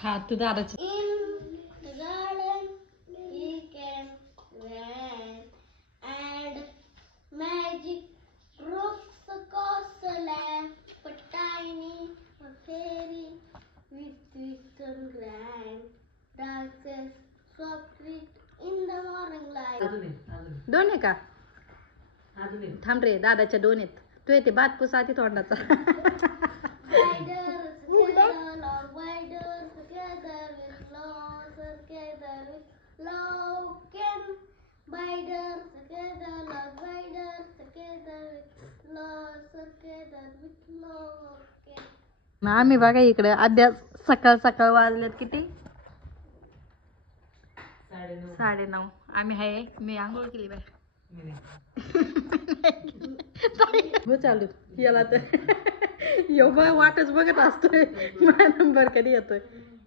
हा तू दादाच दोन आहे का थांब रे दादाच्या दोन आहेत तू येते बात पुसा ती तोंडाचा आम्ही बघा इकडे अभ्यास सकाळ सकाळ वाजल्यात किती 9:30 आम्ही आहे मी आंघोळ केली बाय हो चालू याला तर यो बघ वाटच बघत असतोय माझा नंबर कधी येतोय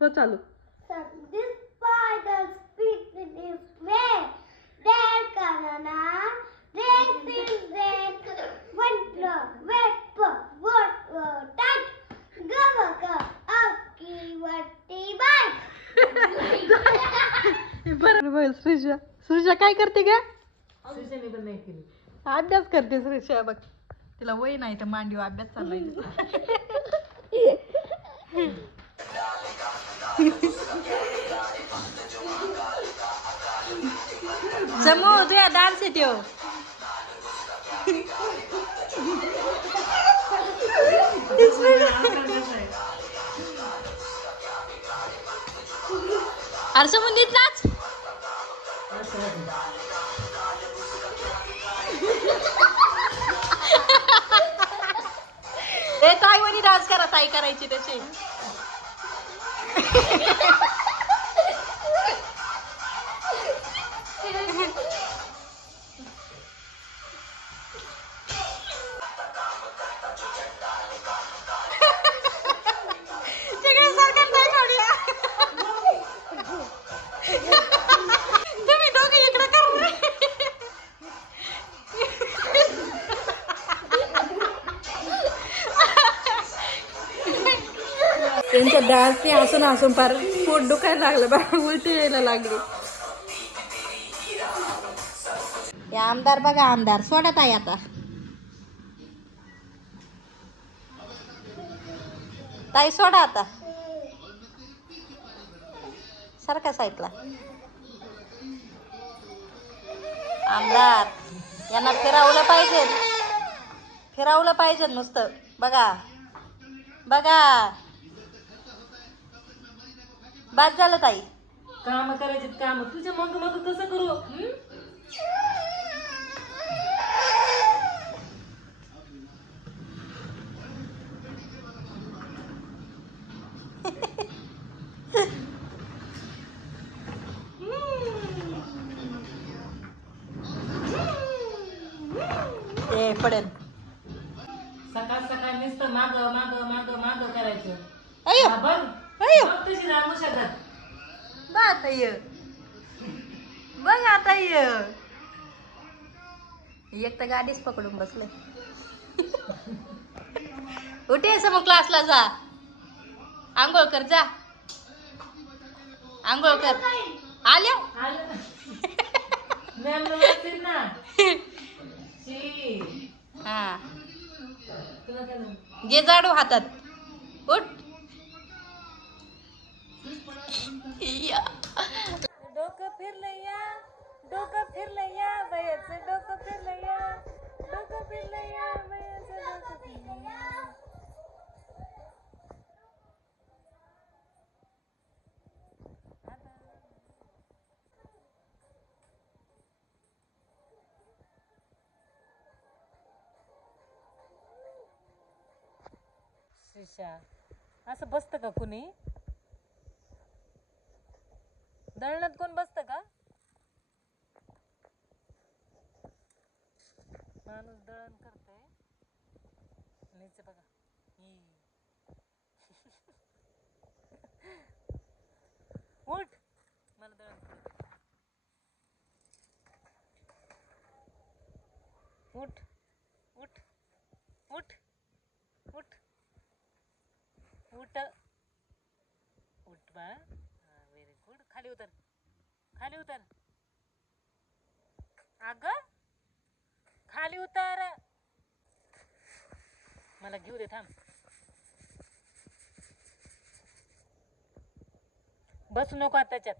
हो चालू बरं सृजा सृजा काय करते का अभ्यास करते सृजा बघ तिला वय नाही तर मांडीव अभ्यास चाललाय समू तुझ्या डान्स येतो अरे समू नीट नाच ए ताईवणी डान्स करा ताई करायची तशी तुम्ही दोघे इकडे करा त्यांच्या डान्सने हसून हसून फार पोट दुखायला लागलं बा उलटी यायला लागली या आमदार बघा आमदार सोडत आहे आता ताई सोडा आता सारखा साईडला आमदार यांना फिरवलं पाहिजे नुसतं बघा बघा बाद झालं ताई काम करायचे काम तुझ्या मग मग कसं करू ए पडेल सकाळ सकाळ नुसतं माग माग माग माग करायचं अय्यो बघ अय्यो कशी राहू शकत बात आहे बघ आता एक तर गाडीच पकडून बसले उठे मग क्लासला जा आंघोळ कर जा आंघोळ कर आल्या हा घे झाडू हातात उठ डोकं फिरलंया बयाचं डोकं फिरलंया बयाचं डोकं फिरलंया श्रीषा असं बसतं का कुणी दळणात कोण बसतं का माणूस दळण करते नीचे बघा. उठ मला दळण. उठ उठ उठ उठ उठ उठ बा. Very good. खाली उतर खाली उतर. अगं खाली उतर. मला घेऊ दे थांब. बसू नको त्याच्यात.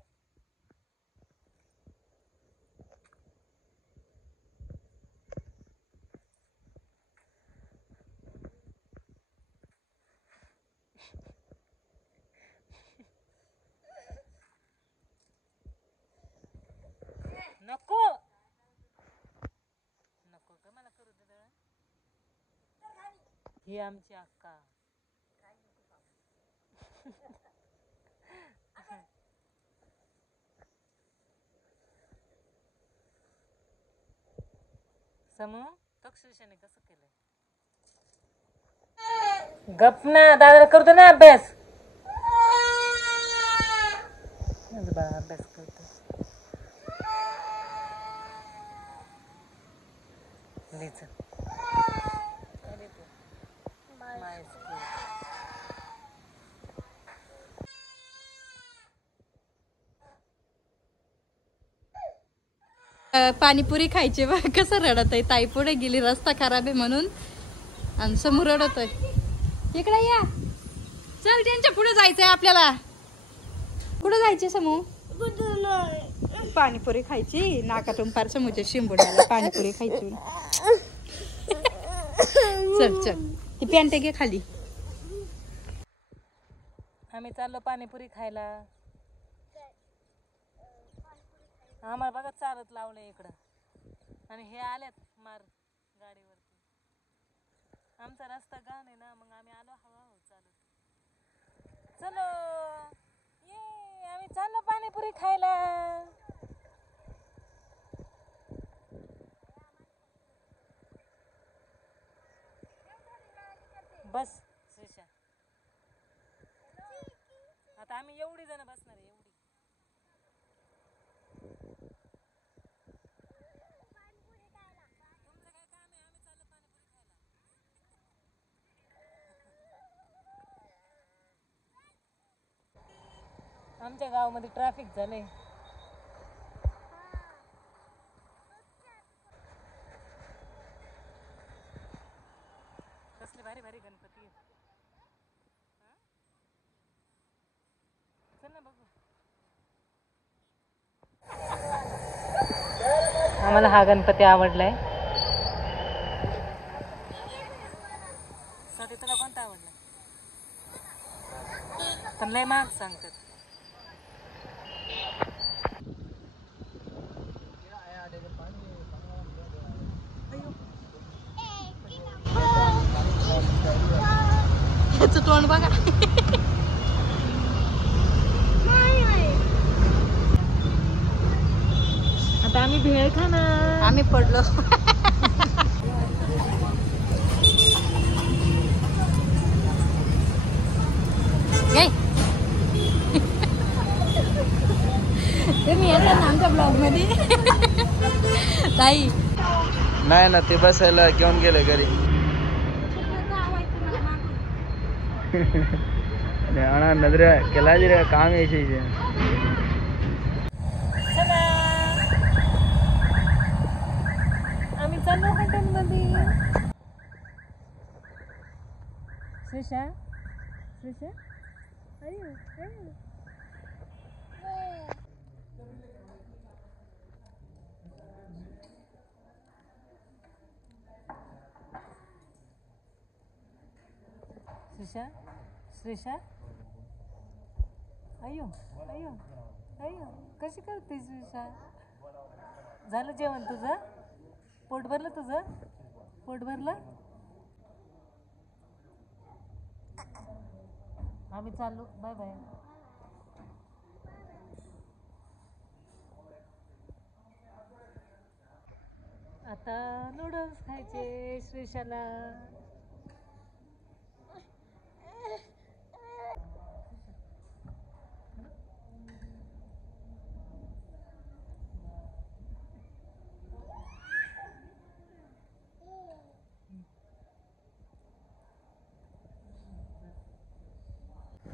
नको नको का मला करू दे दळण. ही आमची अक्का. समू तक्षुशाने कसं केलंय. गप ना दादा करतो ना अभ्यास. अभ्यास करतो. पाणीपुरी खायची बा. कसं रडत आहे. ताई पुढे गेली रस्ता खराब आहे म्हणून आणि समोर रडत आहे. इकडे या चल. त्यांच्या पुढे जायचंय आपल्याला. कुठे जायचे समूह. पाणीपुरी खायची. नाकातून पार समूहच्या शिंबुड्याला पाणीपुरी खायची. चल चल ती पॅन्ट घे खाली. आम्ही चाललो पाणीपुरी खायला. आम्हाला बघा चालत लावलंय इकडं आणि हे आल्यात मार गाडीवरती. आमचा रस्ता घाण आहे ना मग आम्ही आलो हळूहळू चालत. चलो ये आम्ही चाललो पाणीपुरी खायला. बस श्रीषा. आता आम्ही एवढी जण बसणार आहे. एवढी आमच्या गावामध्ये ट्रॅफिक झालंय. कसले भारी भारी गणपती आहेत. चल ना बघू. आम्हाला हा गणपती आवडलाय. साठी तुला कोणता आवडला. पण लय महाग सांगतात. त्याचं तोंड बघा. आता आम्ही भेळ खाणार. आम्ही पडलो. तुम्ही येता ना आमच्या ब्लॉग मध्ये. ताई नाही ना ते बसायला घेऊन गेले घरी. अण्णा नजर केला रे काम यायचे. आम्ही चाललो हॉटेलमध्ये. श्रीषा श्रीषा अरे श्रीषा श्रीषा अयो अयो अयो कशी करते श्रीषा. झालं जेवण तुझं. पोट भरलं तुझं. पोट भरलं. आम्ही चाललो. Bye bye. आता नूडल्स खायचे श्रीषाला.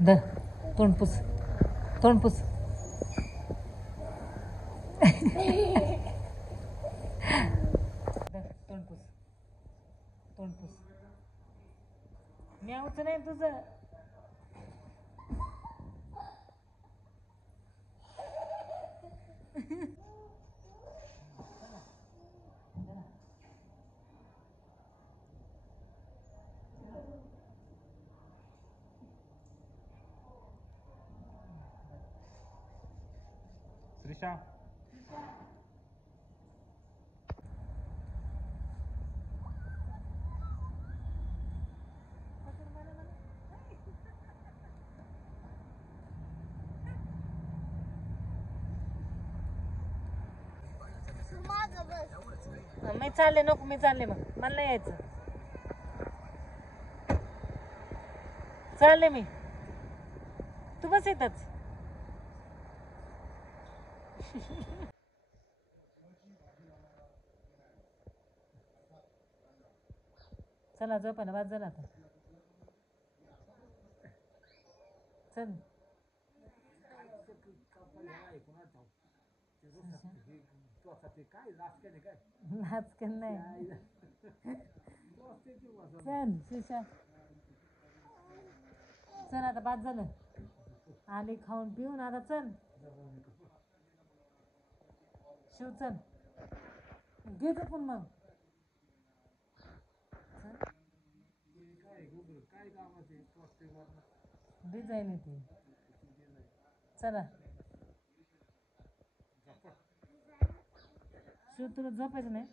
द तोंड पुस तोंड पुस तोंड पुस तोंड पुस म्यावचं नाही तुझं श्रीशा मी चालले नको मी चालले मग मला नाही यायचं चालले मी तू बस येतच चला झोपा ना बाद झाला आता चल नाचकन नाही चल शिशा चल आता बाद झालं आली खाऊन पिऊन आता चल शिव चल घे पण मग डिझाईन येते चला शिव तुला झोपायचं नाही